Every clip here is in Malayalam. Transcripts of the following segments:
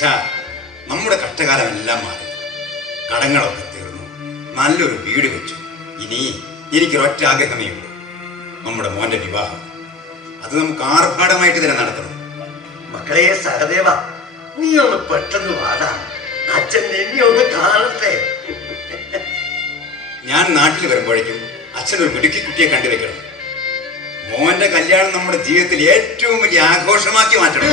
അച്ഛാ നമ്മുടെ കഷ്ടകാലമെല്ലാം മാറി. കടങ്ങളൊക്കെ തീർന്നു. നല്ലൊരു വീട് വെച്ചു. ഇനി എനിക്കൊരൊറ്റ ആഗ്രഹമേ ഉള്ളൂ നമ്മുടെ മോന്റെ വിവാഹം. അത് നമുക്ക് ആർഭാടമായിട്ട് തന്നെ നടത്തണം. മക്കളെ സഹദേവ നീ ഒന്ന് പെട്ടെന്ന് വാടാ അച്ഛൻ എന്നെ ഒന്ന് കാണട്ടെ. ഞാൻ നാട്ടിൽ വരുമ്പോഴേക്കും അച്ഛനൊരു മിടുക്കി കുട്ടിയെ കണ്ടുവെക്കണം മോന്റെ കല്യാണം നമ്മുടെ ജീവിതത്തിൽ ഏറ്റവും വലിയ ആഘോഷമാക്കി മാറ്റണം.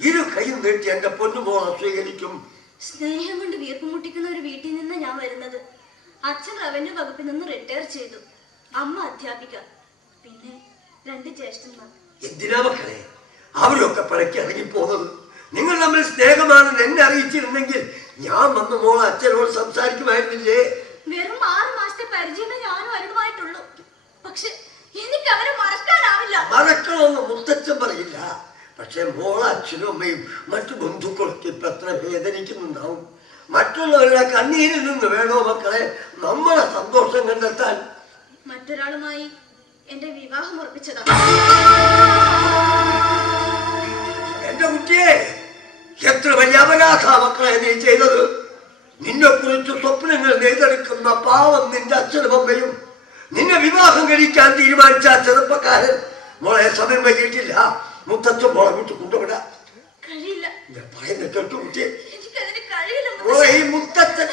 ഇരു കൈയും നീട്ടി എന്റെ പൊന്നുമോളെ സ്വീകരിക്കും. സ്നേഹം കൊണ്ട് വീർപ്പ് മുട്ടിക്കുന്ന ഒരു വീട്ടിൽ നിന്ന് ഞാൻ വരുന്നത്. അച്ഛൻ റവന്യൂ വകുപ്പിൽ നിന്ന് റിട്ടയർ ചെയ്തു. അമ്മ അധ്യാപിക. പിന്നെ രണ്ട് ജ്യേഷ്ഠന്മാർ. എന്തിനാ മക്കളെ? അവരൊക്കെ പിഴക്കി ഇറങ്ങിപ്പോകുന്നത് നിങ്ങൾ തമ്മിൽ സ്നേഹമാണെന്ന് എന്നെ അറിയിച്ചിരുന്നെങ്കിൽ ഞാൻ വന്ന് മോളെ അച്ഛനോട് സംസാരിക്കുമായിരുന്നില്ലേ? വെറും ആറ് മാസത്തെ പരിചയമേ ഞാനും അവരുമായിട്ടുള്ളൂ പക്ഷെ എനിക്ക് അവരെ മറക്കാനാവില്ല. മറക്കണമെന്ന് മുത്തച്ഛൻ പറയില്ല. പക്ഷെ മോളെ അച്ഛനും അമ്മയും മറ്റു ബന്ധുക്കളൊക്കെ ഇപ്പൊ എത്ര വേദനിക്കുന്നുണ്ടാവും. മറ്റുള്ളവരുടെ കണ്ണീരിൽ നിന്ന് വേണോ മക്കളെ? നമ്മളെ സന്തോഷം കണ്ടെത്താൻ. മറ്റൊരാളുമായി എന്റെ വിവാഹം ഉറപ്പിച്ചതാ. എന്റെ കുട്ടിയെ എത്ര വലിയ അപരാധ മക്കളെ നീ ചെയ്തത്? നിന്നെ കുറിച്ച് സ്വപ്നങ്ങൾ നെയ്തെടുക്കുന്ന പാവം നിന്റെ അച്ഛനും അമ്മയും നിന്നെ വിവാഹം കഴിക്കാൻ തീരുമാനിച്ച ചെറുപ്പക്കാരൻ മോളെ സമയം വൈകിട്ടില്ല മുത്തച്ഛൻ മോളെ വിട്ട് കൊണ്ടുവിടാ. പറയുന്ന കേട്ടു കുട്ടിയെ. മോളെ. ഈ മുത്തച്ഛൻ.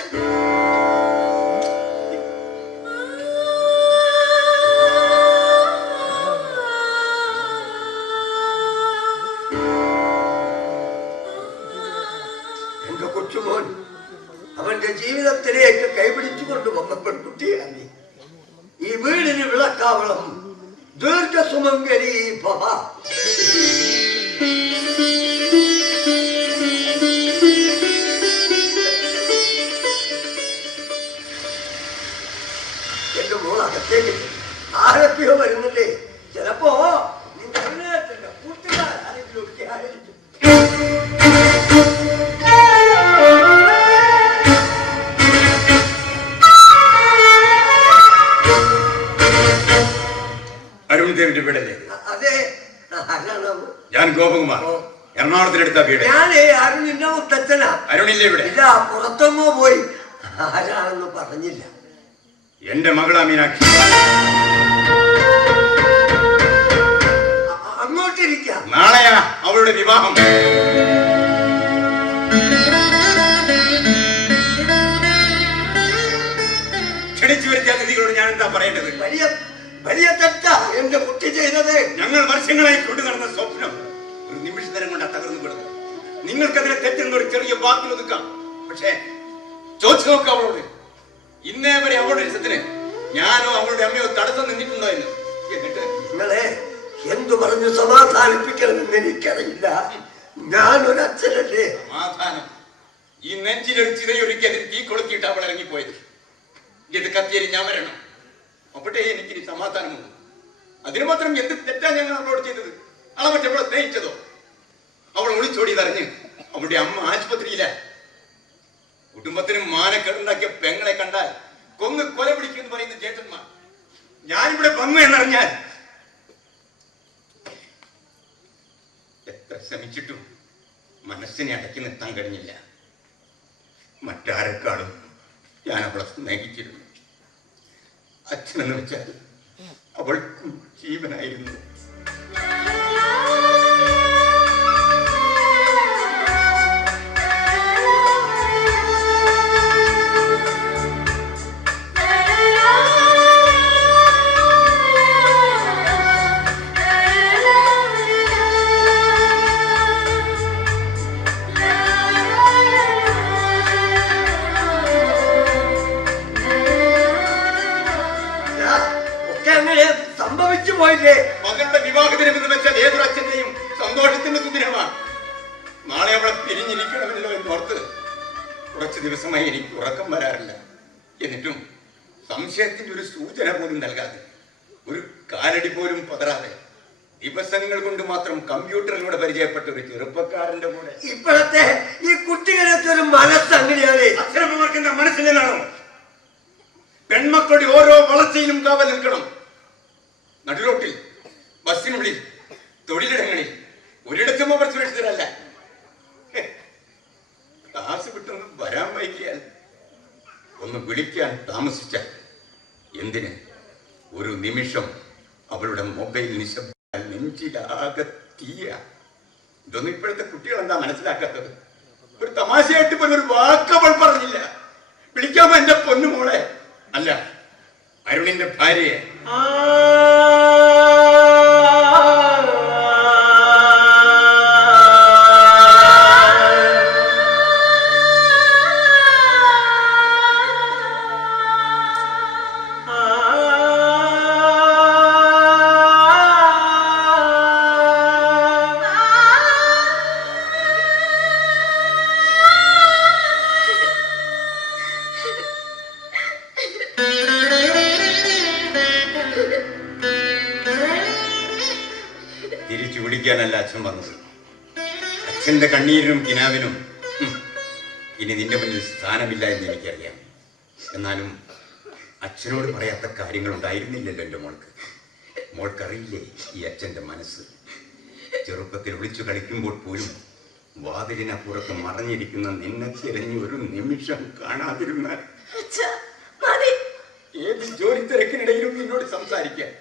എന്റെ കൊച്ചുമോൻ അവന്റെ ജീവിതത്തിലേക്ക് കൈപിടിച്ചുകൊണ്ട് വന്ന പെൺകുട്ടിയാണ് ഈ വീടിന് വിളക്കാവളം ദീർഘസുമംഗലി ഭവ എന്റെ മോൾ അകത്തേക്ക് ആരൊക്കെയോ വരുന്നില്ലേ ഞാനേ അരുണിന്റെ മുത്തച്ഛനാ. അരുണില്ലേ ഇവിടെ. ഇല്ല പുറത്തെങ്ങോ പോയി. ആരാണെന്ന് പറഞ്ഞില്ല. എന്റെ മകളാ മീനാക്ഷി. അങ്ങോട്ടിരിക്കാം. നാളെയാ അവളുടെ വിവാഹം. ക്ഷണിച്ചു വരുത്തിയ അതിഥികളോട് ഞാൻ എന്താ പറയേണ്ടത്? വലിയ വലിയ തെറ്റാ എന്റെ കുട്ടി ചെയ്തത്. ഞങ്ങൾ വർഷങ്ങളായി കൊണ്ടു നടന്ന നിങ്ങൾക്കതിനെ തെറ്റെന്ന് ഒരു ചെറിയ വാക്കിൽ ഒതുക്കാം. പക്ഷേ ചോദിച്ചു നോക്കുക അവളോട്. ഇന്നേ വരെ അവളുടെ ഇഷ്ടത്തിന് ഞാനോ അവളുടെ അമ്മയോ തടസ്സം നിന്നിട്ടുണ്ടോ എന്ന്. എന്നിട്ട് നിങ്ങളെ എന്തു പറഞ്ഞു സമാധാനിപ്പിക്കണമെന്ന് എനിക്കറിയില്ല. ഞാനൊരു അച്ഛനല്ലേ സമാധാനം. ഈ നെഞ്ചിലൊരു ചിതയൊരുക്കി അതിന് തീ കൊളുത്തിയിട്ട് അവൾ ഇറങ്ങിപ്പോയത്. ഇത് കത്തിയരി ഞാൻ വരണം. അപ്പോഴേ എനിക്കിനി സമാധാനമുണ്ട് അതിനു മാത്രം എന്ത് തെറ്റാ ഞങ്ങൾ അവളോട് ചെയ്തത്? അവളെ സ്നേഹിച്ചതോ? അവൾ ഒളിച്ചോടിയതറിഞ്ഞ് അവളുടെ അമ്മ ആശുപത്രിയില. കുടുംബത്തിന് മാനക്കെടുണ്ടാക്കിയ പെങ്ങളെ കണ്ടാൽ കൊന്ന് കൊല പിടിക്കുമെന്ന് പറയുന്ന ചേട്ടന്മാർ ഞാനിവിടെ വന്നു എന്നറിഞ്ഞാൽ എത്ര ശ്രമിച്ചിട്ടും മനസ്സിനെ അടക്കി നിർത്താൻ കഴിഞ്ഞില്ല. മറ്റാരെക്കാളും ഞാൻ അവളെ സ്നേഹിച്ചിരുന്നു. അച്ഛനെന്ന് വെച്ചാൽ അവൾ ജീവനായിരുന്നു. സംഭവിച്ചു പോയില്ലേ? മകളുടെ വിവാഹ ദിനം എന്ന് വെച്ചാൽ ഏതൊരു അച്ഛന്റെയും സന്തോഷത്തിന്റെ സുദിനമാണ്. നാളെ അവളെ പിരിഞ്ഞിരിക്കണമല്ലോ എന്നോർത്ത് കുറച്ച് ദിവസമായി എനിക്ക് ഉറക്കം വരാറില്ല. എന്നിട്ടും സംശയത്തിന്റെ ഒരു സൂചന പോലും നൽകാതെ ഒരു കാലടി പോലും പതറാതെ ദിവസങ്ങൾ കൊണ്ട് മാത്രം കമ്പ്യൂട്ടറിലൂടെ പരിചയപ്പെട്ട ഒരു ചെറുപ്പക്കാരന്റെ കൂടെ. ഇപ്പോഴത്തെ ഈ കുട്ടികളൊക്കെ ഒരു മനസ്സ് അങ്ങനെയാണ്. അച്ഛനമ്മമാർക്ക് മനസ്സിലാണോ? പെൺമക്കളുടെ ഓരോ വളർച്ചയിലും കാവൽ നിൽക്കണം. നടുറോട്ടിൽ ബസ്സിനുള്ളിൽ തൊഴിലിടങ്ങളിൽ. ഒരിടത്തും അവർ സുരക്ഷിതരല്ല ക്ലാസ് വിട്ടൊന്ന് വരാൻ വൈകിയാൽ ഒന്ന് വിളിക്കാൻ താമസിച്ച എന്തിന്? ഒരു നിമിഷം അവളുടെ മൊബൈൽ നിശബ്ദ നെഞ്ചിലാകെ തീയ. ഇതൊന്നും ഇപ്പോഴത്തെ കുട്ടികൾ എന്താ മനസ്സിലാക്കാത്തത്? ഒരു തമാശയായിട്ട് പോലും ഒരു വാക്ക് അവൾ പറഞ്ഞില്ല. വിളിക്കാമോ എന്റെ പൊന്നുമോളെ? അല്ല അരുണിന്റെ ഭാര്യയെ വിളിക്കാനല്ല അച്ഛൻ വന്നത്. അച്ഛന്റെ കണ്ണീരിനും കിനാവിനും ഇനി നിന്റെ മുന്നിൽ സ്ഥാനമില്ല എന്ന് എനിക്കറിയാം. എന്നാലും അച്ഛനോട് പറയാത്ത കാര്യങ്ങൾ ഉണ്ടായിരുന്നില്ലല്ലോ എന്റെ മോൾക്ക്. മോൾക്കറിയില്ലേ ഈ അച്ഛന്റെ മനസ്സ്? ചെറുപ്പത്തിൽ ഒളിച്ചു കളിക്കുമ്പോൾ പോലും വാതിലിനപ്പുറത്ത് മറഞ്ഞിരിക്കുന്ന നിന്നെ തിരഞ്ഞു ഒരു നിമിഷം കാണാതിരുന്നാൽ ഏത് ജോലി തിരക്കിനിടയിലും നിന്നോട് സംസാരിക്കാൻ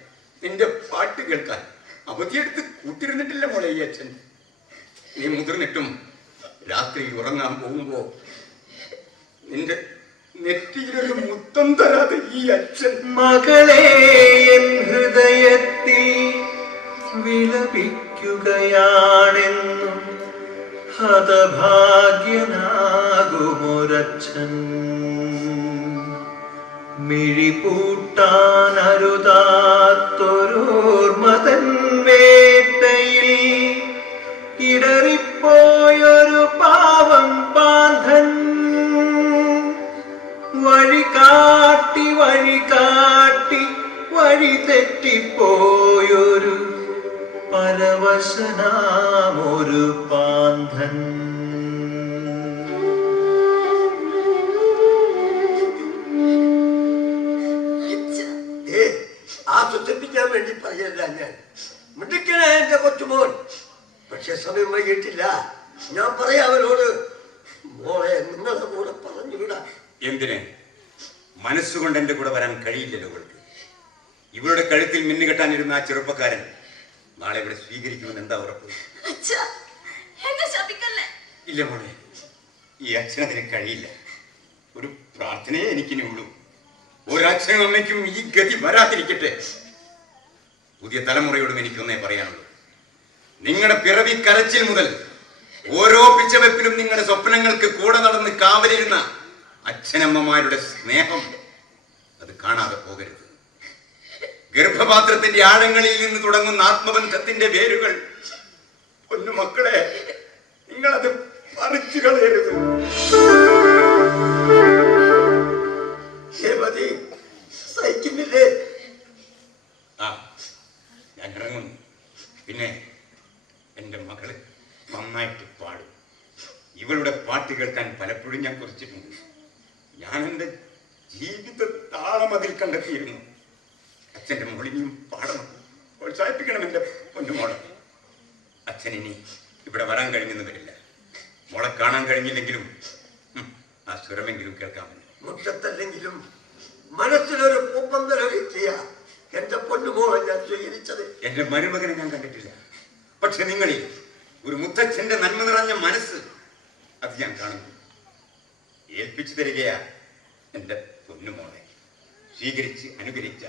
നിന്റെ പാട്ട് കേൾക്കാൻ അവധിയെടുത്ത് കൂട്ടിരുന്നിട്ടില്ല മോളെ ഈ അച്ഛൻ. നീ മുതിർന്നിട്ടും രാത്രി ഉറങ്ങാൻ പോകുമ്പോ നിന്റെ നെറ്റിയിലൊരു മുത്തം തരാതെ ഈ അച്ഛൻ. മകളെ എൻ ഹൃദയത്തിൽ വിലപിക്കുകയാണെന്നും ഹതഭാഗ്യനാകുമൊരച്ഛൻ. മിഴിപൂട്ടാൻ വഴി തെറ്റിപ്പോയൊരു പരവശനാമൊരു പാന്തൻ ആശ്വസിപ്പിക്കാൻ വേണ്ടി പറയല്ല ഞാൻ. മിടുക്കനായ എന്റെ കൊച്ചുമോൻ. പക്ഷെ സമയം വൈകിട്ടില്ല. ഞാൻ പറയാം അവരോട്. മോളെ നിങ്ങളുടെ കൂടെ പറഞ്ഞു വിടാം എന്തിന്? മനസ്സുകൊണ്ട് എന്റെ കൂടെ വരാൻ കഴിയില്ലല്ലോ ഇവൾക്ക്. ഇവളുടെ കഴുത്തിൽ മിന്നുകെട്ടാനിരുന്ന ആ ചെറുപ്പക്കാരൻ നാളെ ഇവിടെ സ്വീകരിക്കുമെന്ന് എന്താ ഉറപ്പ്? ഇല്ല മോളെ ഈ അച്ഛനതിന് കഴിയില്ല. ഒരു പ്രാർത്ഥനയെ എനിക്കിനി ഉള്ളൂ. ഒരച്ഛനും അമ്മയ്ക്കും ഈ ഗതി വരാതിരിക്കട്ടെ. പുതിയ തലമുറയോടും എനിക്കൊന്നേ പറയാനുള്ളൂ. നിങ്ങളുടെ പിറവി കരച്ചിൽ മുതൽ ഓരോ പിച്ചവെപ്പിലും നിങ്ങളുടെ സ്വപ്നങ്ങൾക്ക് കൂടെ നടന്ന് കാവലിരുന്ന അച്ഛനമ്മമാരുടെ സ്നേഹം അത് കാണാതെ പോകരുത്. ഗർഭപാത്രത്തിന്റെ ആഴങ്ങളിൽ നിന്ന് തുടങ്ങുന്ന ആത്മബന്ധത്തിന്റെ വേരുകൾ. പൊന്നു മക്കളെ നിങ്ങളത് മറിച്ചു കളയരുത്. ആ പിന്നെ എന്റെ മകൾ നന്നായിട്ട് പാടും. ഇവളുടെ പാട്ട് കേൾക്കാൻ പലപ്പോഴും ഞാൻ കുറിച്ചിട്ടുണ്ട്. ഞാൻ എന്റെ ജീവിത താളം അതിൽ കണ്ടെത്തിയിരുന്നു. പ്രോത്സാഹിപ്പിക്കണം എന്റെ പൊന്നുമോളെ അച്ഛൻ ഇനി ഇവിടെ വരാൻ കഴിഞ്ഞെന്ന് വരില്ല. മോളെ കാണാൻ കഴിഞ്ഞില്ലെങ്കിലും ആ സ്വരമെങ്കിലും കേൾക്കാമല്ലോ മുറ്റത്തല്ലെങ്കിലും മനസ്സിലൊരു പൂപ്പന്തലൊരുക്കിയ എന്റെ പൊന്നുമോളെ ഞാൻ സ്വീകരിച്ചത്. എന്റെ മരുമകനെ ഞാൻ കണ്ടിട്ടില്ല. പക്ഷെ നിങ്ങളിൽ ഒരു മുത്തച്ഛന്റെ നന്മ നിറഞ്ഞ മനസ്സ് അത് ഞാൻ കാണുന്നു. ഏൽപ്പിച്ചു തരികയാ എന്റെ പൊന്നുമോളെ സ്വീകരിച്ച് അനുകരിച്ച